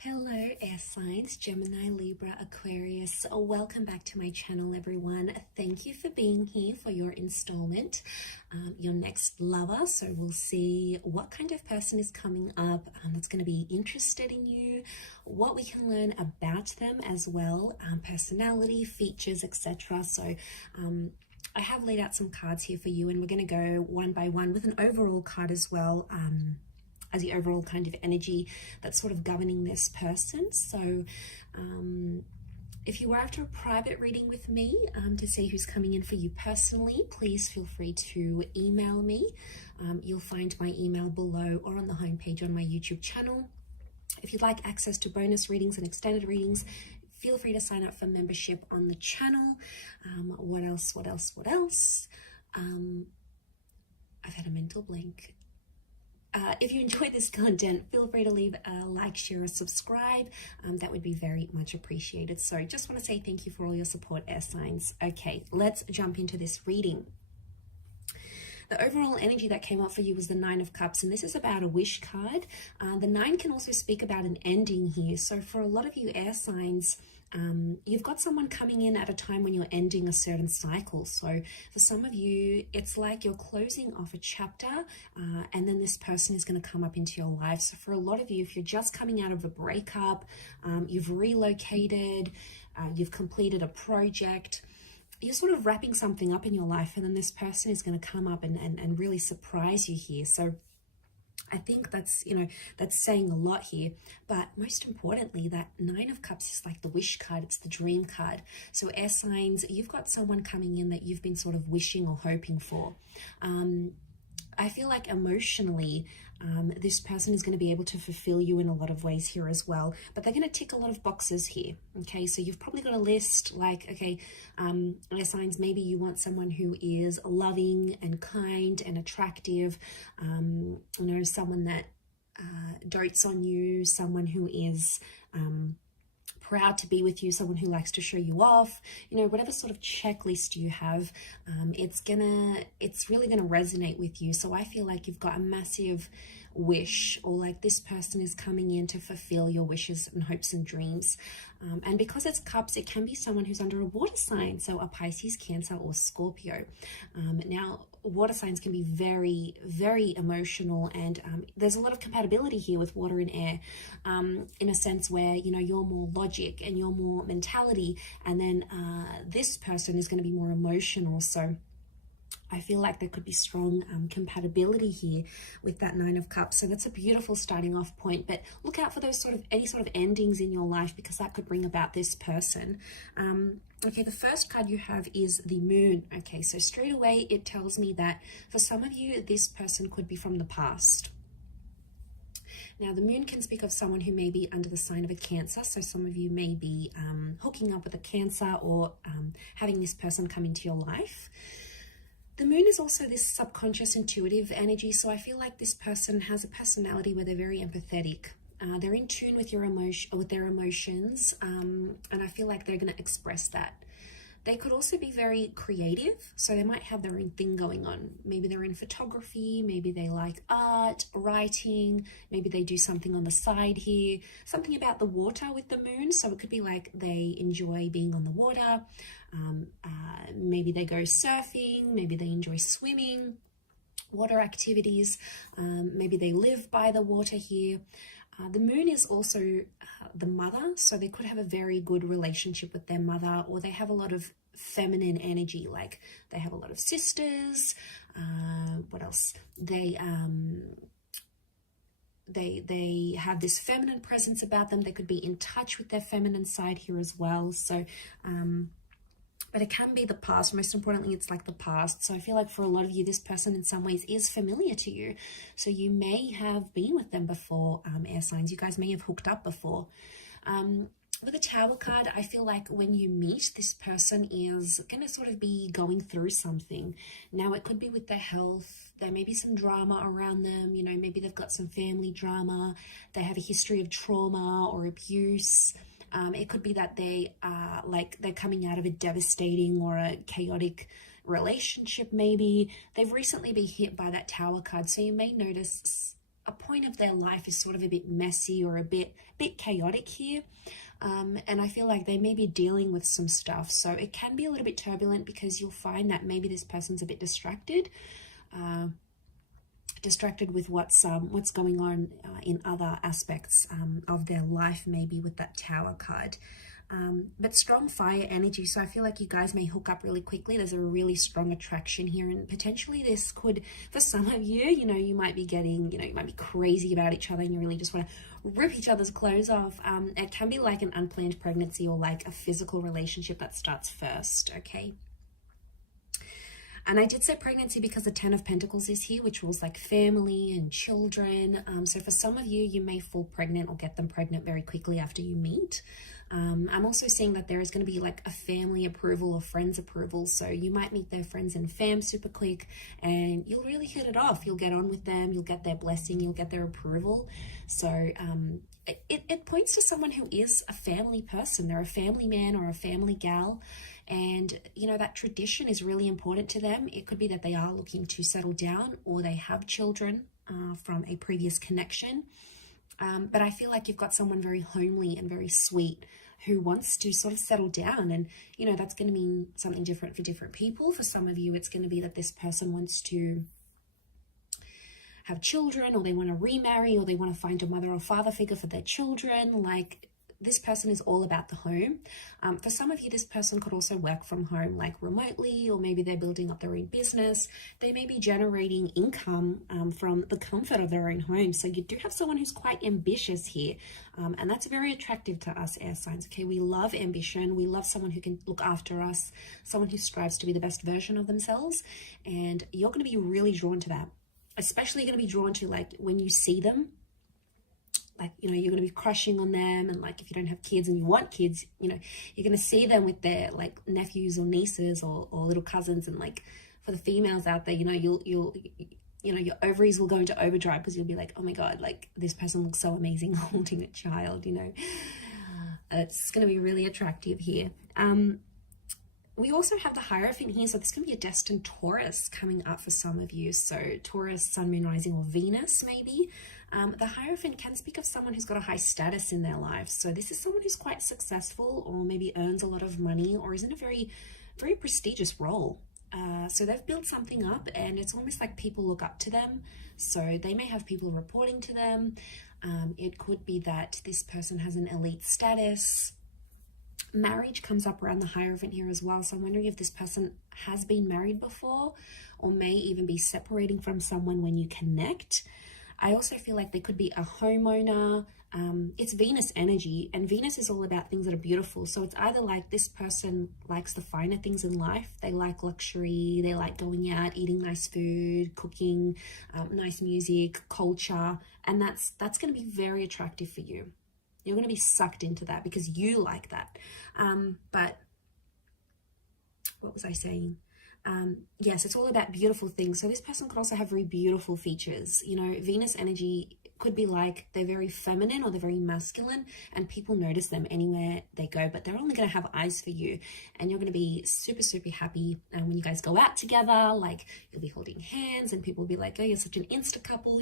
Hello, air signs, Gemini, Libra, Aquarius. Welcome back to my channel, everyone. Thank you for being here for your installment, your next lover. So we'll see what kind of person is coming up that's going to be interested in you, what we can learn about them as well, personality, features, etc. So I have laid out some cards here for you, and we're going to go one by one with an overall card as well. As the overall kind of energy that's sort of governing this person. So if you were after a private reading with me to see who's coming in for you personally, please feel free to email me. You'll find my email below or on the homepage on my YouTube channel. If you'd like access to bonus readings and extended readings, feel free to sign up for membership on the channel. What else? I've had a mental blank. If you enjoyed this content, feel free to leave a like, share, or subscribe. That would be very much appreciated. So just want to say thank you for all your support, air signs. Okay, let's jump into this reading. The overall energy that came up for you was the Nine of Cups, and this is about a wish card. The Nine can also speak about an ending here. So for a lot of you air signs, you've got someone coming in at a time when you're ending a certain cycle. So for some of you, it's like you're closing off a chapter and then this person is going to come up into your life. So for a lot of you, if you're just coming out of a breakup, you've relocated, you've completed a project, you're sort of wrapping something up in your life, and then this person is going to come up and really surprise you here. So I think that's, that's saying a lot here. But most importantly, that Nine of Cups is like the wish card. It's the dream card. So air signs, you've got someone coming in that you've been sort of wishing or hoping for. I feel like emotionally, this person is going to be able to fulfill you in a lot of ways here as well, but they're going to tick a lot of boxes here. Okay, so you've probably got a list like, okay, air signs, maybe you want someone who is loving and kind and attractive, someone that dotes on you, someone who is proud to be with you, someone who likes to show you off, whatever sort of checklist you have, it's really gonna resonate with you. So I feel like you've got a massive wish, or like this person is coming in to fulfill your wishes and hopes and dreams. And because it's cups, it can be someone who's under a water sign, so a Pisces, Cancer, or Scorpio. Now, water signs can be very, very emotional, and there's a lot of compatibility here with water and air, in a sense where, you're more logic and you're more mentality, and then this person is going to be more emotional. So I feel like there could be strong compatibility here with that Nine of Cups. So that's a beautiful starting off point, but look out for those any sort of endings in your life, because that could bring about this person. Okay, the first card you have is the Moon. Okay, so straight away it tells me that for some of you, this person could be from the past. Now, the Moon can speak of someone who may be under the sign of a Cancer. So some of you may be hooking up with a Cancer, or having this person come into your life. The Moon is also this subconscious intuitive energy. So I feel like this person has a personality where they're very empathetic. They're in tune with their emotions, and I feel like they're going to express that. They could also be very creative, so they might have their own thing going on. Maybe they're in photography, maybe they like art, writing, maybe they do something on the side here, something about the water with the Moon. So it could be like they enjoy being on the water, maybe they go surfing, maybe they enjoy swimming, water activities, maybe they live by the water here. The Moon is also the mother, so they could have a very good relationship with their mother, or they have a lot of feminine energy, like they have a lot of sisters. What else? They have this feminine presence about them. They could be in touch with their feminine side here as well. So but it can be the past. Most importantly, it's like the past. So I feel like for a lot of you, this person in some ways is familiar to you. So you may have been with them before, air signs. You guys may have hooked up before. With the Tower card, I feel like when you meet, this person is going to sort of be going through something. Now, it could be with their health. There may be some drama around them. Maybe they've got some family drama. They have a history of trauma or abuse. It could be that they are they're coming out of a devastating or a chaotic relationship. Maybe they've recently been hit by that Tower card. So you may notice a point of their life is sort of a bit messy or a bit chaotic here. And I feel like they may be dealing with some stuff. So it can be a little bit turbulent because you'll find that maybe this person's a bit distracted with what's going on in other aspects of their life, maybe with that Tower card. But strong fire energy, so I feel like you guys may hook up really quickly. There's a really strong attraction here, and potentially this could, for some of you, you might be getting, you might be crazy about each other and you really just want to rip each other's clothes off. It can be like an unplanned pregnancy or like a physical relationship that starts first, okay? And I did say pregnancy because the 10 of Pentacles is here, which rules like family and children. So for some of you, you may fall pregnant or get them pregnant very quickly after you meet. I'm also seeing that there is going to be like a family approval or friends approval. So you might meet their friends and fam super quick and you'll really hit it off. You'll get on with them. You'll get their blessing. You'll get their approval. So it points to someone who is a family person. They're a family man or a family gal. And, that tradition is really important to them. It could be that they are looking to settle down or they have children from a previous connection. But I feel like you've got someone very homely and very sweet who wants to sort of settle down. And, that's going to mean something different for different people. For some of you, it's going to be that this person wants to have children, or they want to remarry, or they want to find a mother or father figure for their children. Like, this person is all about the home. For some of you, this person could also work from home, like remotely, or maybe they're building up their own business. They may be generating income from the comfort of their own home. So you do have someone who's quite ambitious here. And that's very attractive to us air signs. Okay, we love ambition. We love someone who can look after us, someone who strives to be the best version of themselves. And you're going to be really drawn to that. Especially going to be drawn to, like, when you see them, like, you're going to be crushing on them. And like, if you don't have kids and you want kids, you're going to see them with their like nephews or nieces or little cousins. And like, for the females out there, you'll your ovaries will go into overdrive because you'll be like, oh my God, like, this person looks so amazing holding a child, It's going to be really attractive here. We also have the Hierophant here, so this can be a destined Taurus coming up for some of you. So Taurus, Sun, Moon, Rising, or Venus maybe. The Hierophant can speak of someone who's got a high status in their life. So this is someone who's quite successful, or maybe earns a lot of money, or is in a very, very prestigious role. So they've built something up, and it's almost like people look up to them. So they may have people reporting to them. It could be that this person has an elite status. Marriage comes up around the Hierophant here as well. So I'm wondering if this person has been married before, or may even be separating from someone when you connect. I also feel like they could be a homeowner. It's Venus energy, and Venus is all about things that are beautiful. So it's either like this person likes the finer things in life. They like luxury. They like going out, eating nice food, cooking, nice music, culture. And that's going to be very attractive for you. You're going to be sucked into that because you like that. But what was I saying? Yes, it's all about beautiful things. So this person could also have very beautiful features. Venus energy could be like they're very feminine or they're very masculine, and people notice them anywhere they go, but they're only going to have eyes for you, and you're going to be super, super happy. And when you guys go out together, like, you'll be holding hands and people will be like, oh, you're such an Insta couple,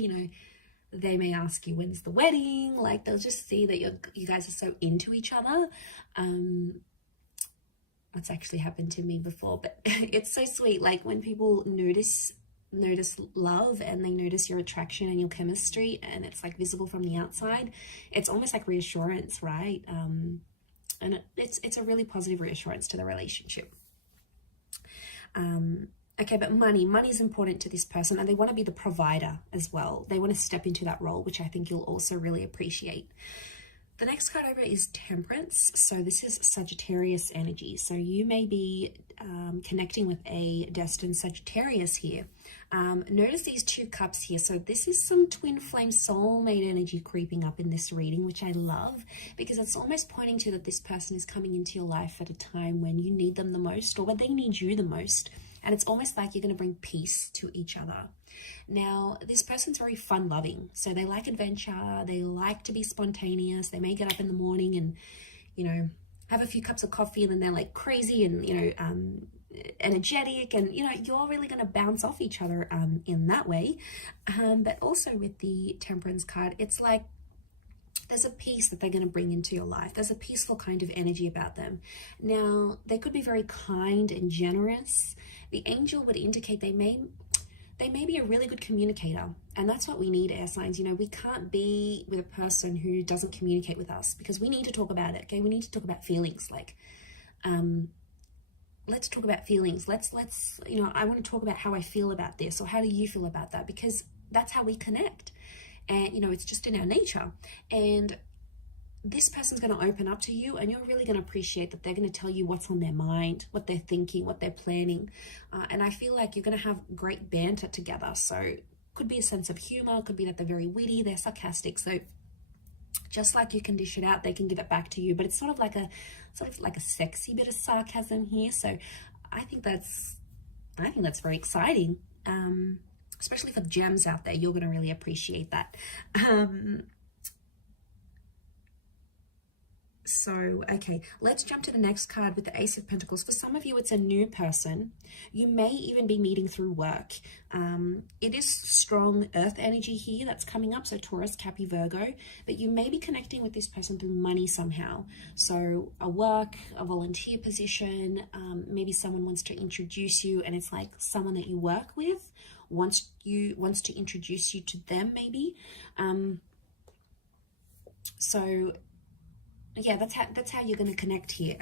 They may ask you, when's the wedding? Like, they'll just see that you guys are so into each other. What's actually happened to me before, but it's so sweet. Like, when people notice love and they notice your attraction and your chemistry, and it's like visible from the outside, it's almost like reassurance, right? And it's a really positive reassurance to the relationship. Okay, but money is important to this person, and they want to be the provider as well. They want to step into that role, which I think you'll also really appreciate. The next card over is Temperance. So this is Sagittarius energy. So you may be connecting with a destined Sagittarius here. Notice these 2 cups here. So this is some twin flame soulmate energy creeping up in this reading, which I love, because it's almost pointing to that this person is coming into your life at a time when you need them the most, or when they need you the most. And it's almost like you're going to bring peace to each other. Now, this person's very fun-loving. So they like adventure. They like to be spontaneous. They may get up in the morning and, have a few cups of coffee, and then they're like crazy and, energetic, and you're really going to bounce off each other in that way. But also with the Temperance card, it's like there's a peace that they're going to bring into your life. There's a peaceful kind of energy about them. Now, they could be very kind and generous. The angel would indicate they may be a really good communicator, and that's what we need, air signs. We can't be with a person who doesn't communicate with us, because we need to talk about it. Okay, we need to talk about feelings. Like, let's talk about feelings. Let's I want to talk about how I feel about this, or how do you feel about that, because that's how we connect. And it's just in our nature. And this person's going to open up to you, and you're really going to appreciate that they're going to tell you what's on their mind, what they're thinking, what they're planning. And I feel like you're going to have great banter together. So could be a sense of humor, could be that they're very witty, they're sarcastic. So just like you can dish it out, they can give it back to you. But it's sort of like a sexy bit of sarcasm here. So I think that's very exciting. Especially for the gems out there, you're going to really appreciate that. So, okay, let's jump to the next card with the Ace of Pentacles. For some of you, it's a new person. You may even be meeting through work. It is strong earth energy here that's coming up, so Taurus, Cappy, Virgo. But you may be connecting with this person through money somehow. So a work, a volunteer position, maybe someone wants to introduce you, and it's like someone that you work with wants to introduce you to them, maybe. So yeah, that's how you're going to connect here.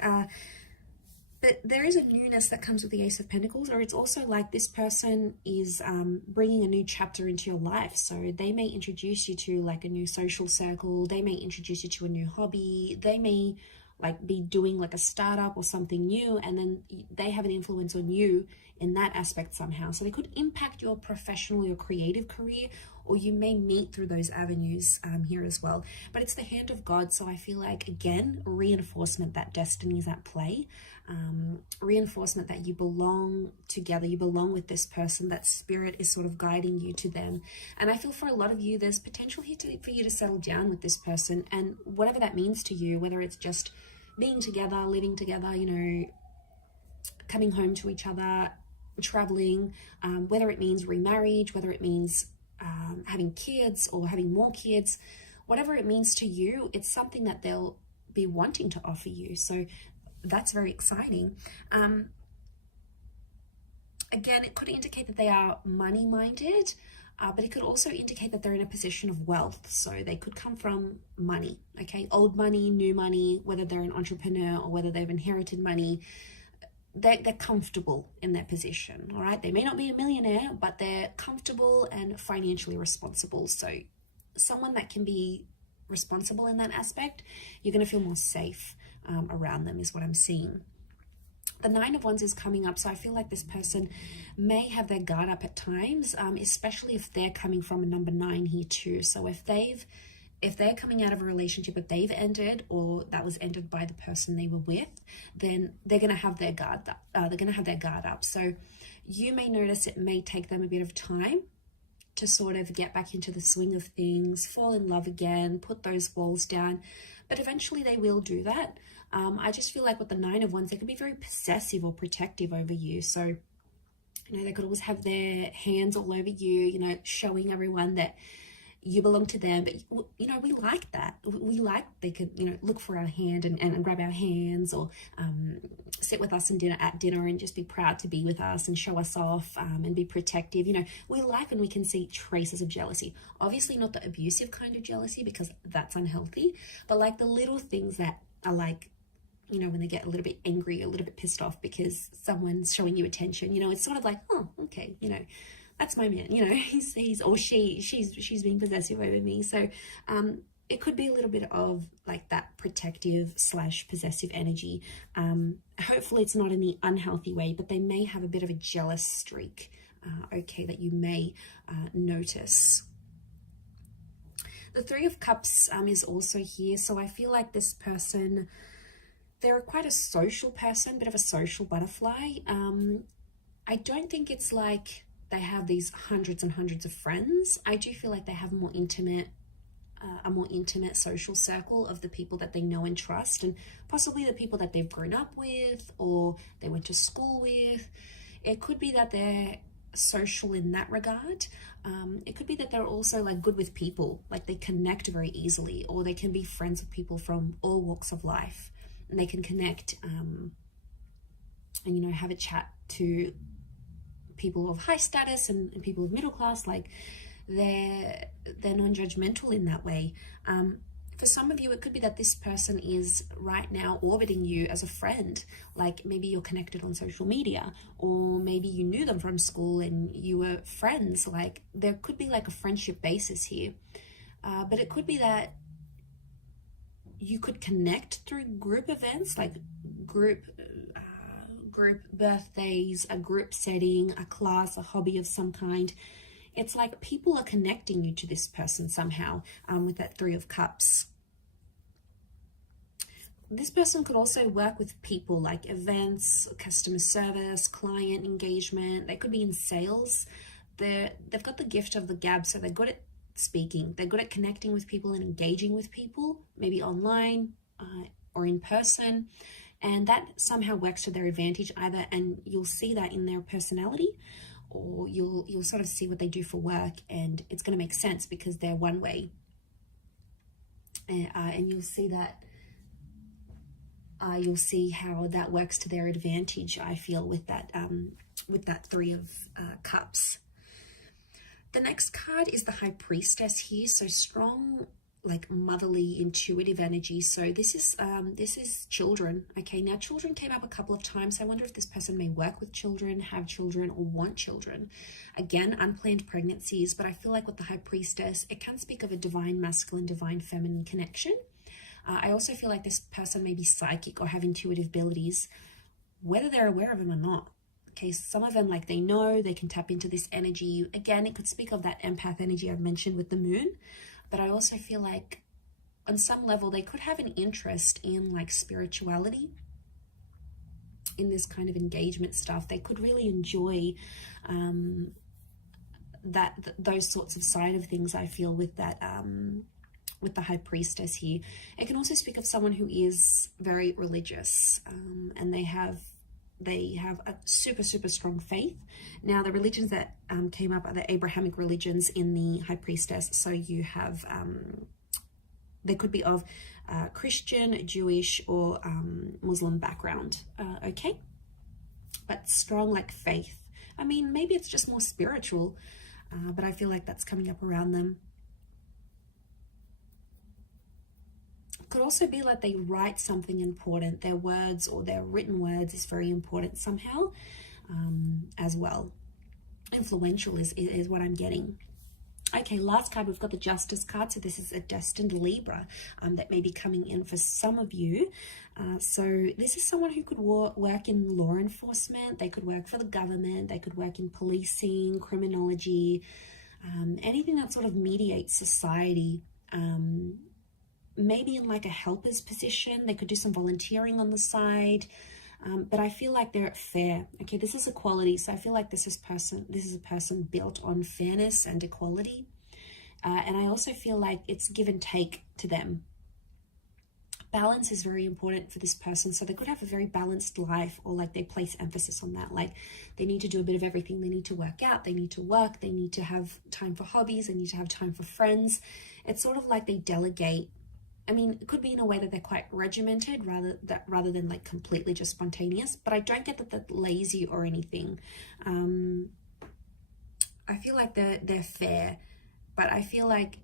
But there is a newness that comes with the Ace of Pentacles, or it's also like this person is bringing a new chapter into your life. So they may introduce you to like a new social circle. They may introduce you to a new hobby. They may like be doing like a startup or something new, and then they have an influence on you in that aspect somehow. So they could impact your professional or creative career, or you may meet through those avenues here as well. But it's the hand of God, so I feel like, again, reinforcement that destiny is at play. Reinforcement that you belong together, you belong with this person, that spirit is sort of guiding you to them. And I feel for a lot of you, there's potential here for you to settle down with this person, and whatever that means to you, whether it's just being together, living together, coming home to each other, traveling, whether it means remarriage, whether it means having kids or having more kids, whatever it means to you, it's something that they'll be wanting to offer you. So that's very exciting. Again, it could indicate that they are money-minded, but it could also indicate that they're in a position of wealth. So they could come from money, okay? Old money, new money, whether they're an entrepreneur or whether they've inherited money, they're comfortable in their position, all right? They may not be a millionaire, but they're comfortable and financially responsible. So someone that can be responsible in that aspect, you're going to feel more safe around them is what I'm seeing. The Nine of Wands is coming up, so I feel like this person may have their guard up at times, especially if they're coming from a number 9 here too. So if they're coming out of a relationship that they've ended, or that was ended by the person they were with, then they're going to have their guard up. So you may notice it may take them a bit of time to sort of get back into the swing of things, fall in love again, put those walls down, but eventually they will do that. I just feel like with the Nine of Wands, they could be very possessive or protective over you. So, they could always have their hands all over you, showing everyone that you belong to them. But, we like that. We like they could, look for our hand and grab our hands, or sit with us at dinner and just be proud to be with us and show us off, and be protective. We like when we can see traces of jealousy. Obviously not the abusive kind of jealousy, because that's unhealthy, but like the little things that are like, when they get a little bit angry, a little bit pissed off because someone's showing you attention, it's sort of like, oh, okay, that's my man, he's or she's being possessive over me. So it could be a little bit of like that protective / possessive energy. Hopefully it's not in the unhealthy way, but they may have a bit of a jealous streak, that you may notice. The Three of Cups is also here. So I feel like this person, they're quite a social person, bit of a social butterfly. I don't think it's like they have these hundreds and hundreds of friends. I do feel like they have more intimate a more intimate social circle of the people that they know and trust, and possibly the people that they've grown up with or they went to school with. It could be that they're social in that regard. It could be that they're also like good with people, like they connect very easily, or they can be friends with people from all walks of life, and they can connect and, you know, have a chat to people of high status and people of middle class. Like they're non-judgmental in that way. For some of you, it could be that this person is right now orbiting you as a friend. Like maybe you're connected on social media, or maybe you knew them from school and you were friends. Like there could be like a friendship basis here. But it could be that you could connect through group events, like group birthdays, a group setting, a class, a hobby of some kind. It's like people are connecting you to this person somehow, with that Three of Cups. This person could also work with people, like events, customer service, client engagement. They could be in sales. They've got the gift of the gab, so they're good at speaking. They're good at connecting with people and engaging with people, maybe online or in person. And that somehow works to their advantage either, and you'll see that in their personality, or you'll sort of see what they do for work, and it's going to make sense because they're one way. And you'll see that you'll see how that works to their advantage, I feel, with that Three of Cups. The next card is the High Priestess here. So strong, like motherly, intuitive energy. So this is children. Okay, now children came up a couple of times. I wonder if this person may work with children, have children, or want children. Again, unplanned pregnancies, but I feel like with the High Priestess, it can speak of a divine masculine, divine feminine connection. I also feel like this person may be psychic or have intuitive abilities, whether they're aware of them or not. Okay, some of them, like they know, they can tap into this energy. Again, it could speak of that empath energy I've mentioned with the moon, but I also feel like on some level they could have an interest in like spirituality, in this kind of engagement stuff. They could really enjoy those sorts of side of things, I feel, with that with the High Priestess here. It can also speak of someone who is very religious, and they have a super strong faith. Now the religions that came up are the Abrahamic religions in the High Priestess. So you have they could be of Christian, Jewish, or Muslim background. Okay, but strong like faith. I mean, maybe it's just more spiritual, but I feel like that's coming up around them. Could also be like they write something important. Their words or their written words is very important somehow, as well. Influential is what I'm getting. Okay, last card, we've got the Justice card. So this is a destined Libra that may be coming in for some of you. So this is someone who could work in law enforcement. They could work for the government. They could work in policing, criminology, anything that sort of mediates society. Maybe in like a helper's position. They could do some volunteering on the side, but I feel like they're fair. Okay, this is equality, so I feel like this is a person built on fairness and equality, and I also feel like it's give and take to them. Balance is very important for this person, so they could have a very balanced life, or like they place emphasis on that. Like they need to do a bit of everything. They need to work out, they need to work, they need to have time for hobbies, they need to have time for friends. It's sort of like they delegate. I mean, it could be in a way that they're quite regimented rather than like completely just spontaneous, but I don't get that they're lazy or anything. I feel like they're fair, but I feel like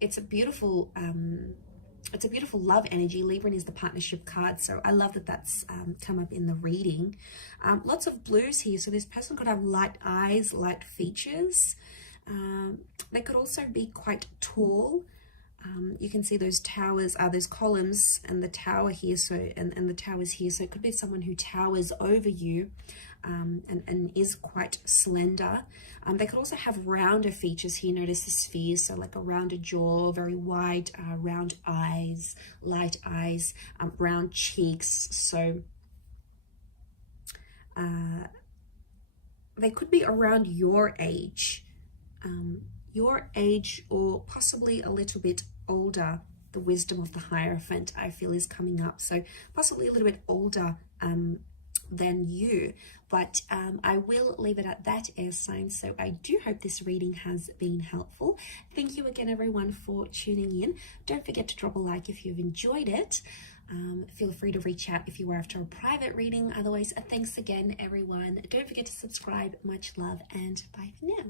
it's a beautiful love energy. Libra is the partnership card, so I love that that's come up in the reading. Lots of blues here, so this person could have light eyes, light features. They could also be quite tall. You can see those towers, those columns, and the tower here. So and the towers here. So it could be someone who towers over you, and is quite slender. They could also have rounder features here. Notice the spheres, so like a rounded jaw, very wide, round eyes, light eyes, round cheeks. So they could be around your age, or possibly a little bit older. The wisdom of the Hierophant, I feel, is coming up. So possibly a little bit older than you, but I will leave it at that, air signs. So I do hope this reading has been helpful. Thank you again, everyone, for tuning in. Don't forget to drop a like if you've enjoyed it. Feel free to reach out if you are after a private reading. Otherwise, thanks again, everyone. Don't forget to subscribe. Much love, and bye for now.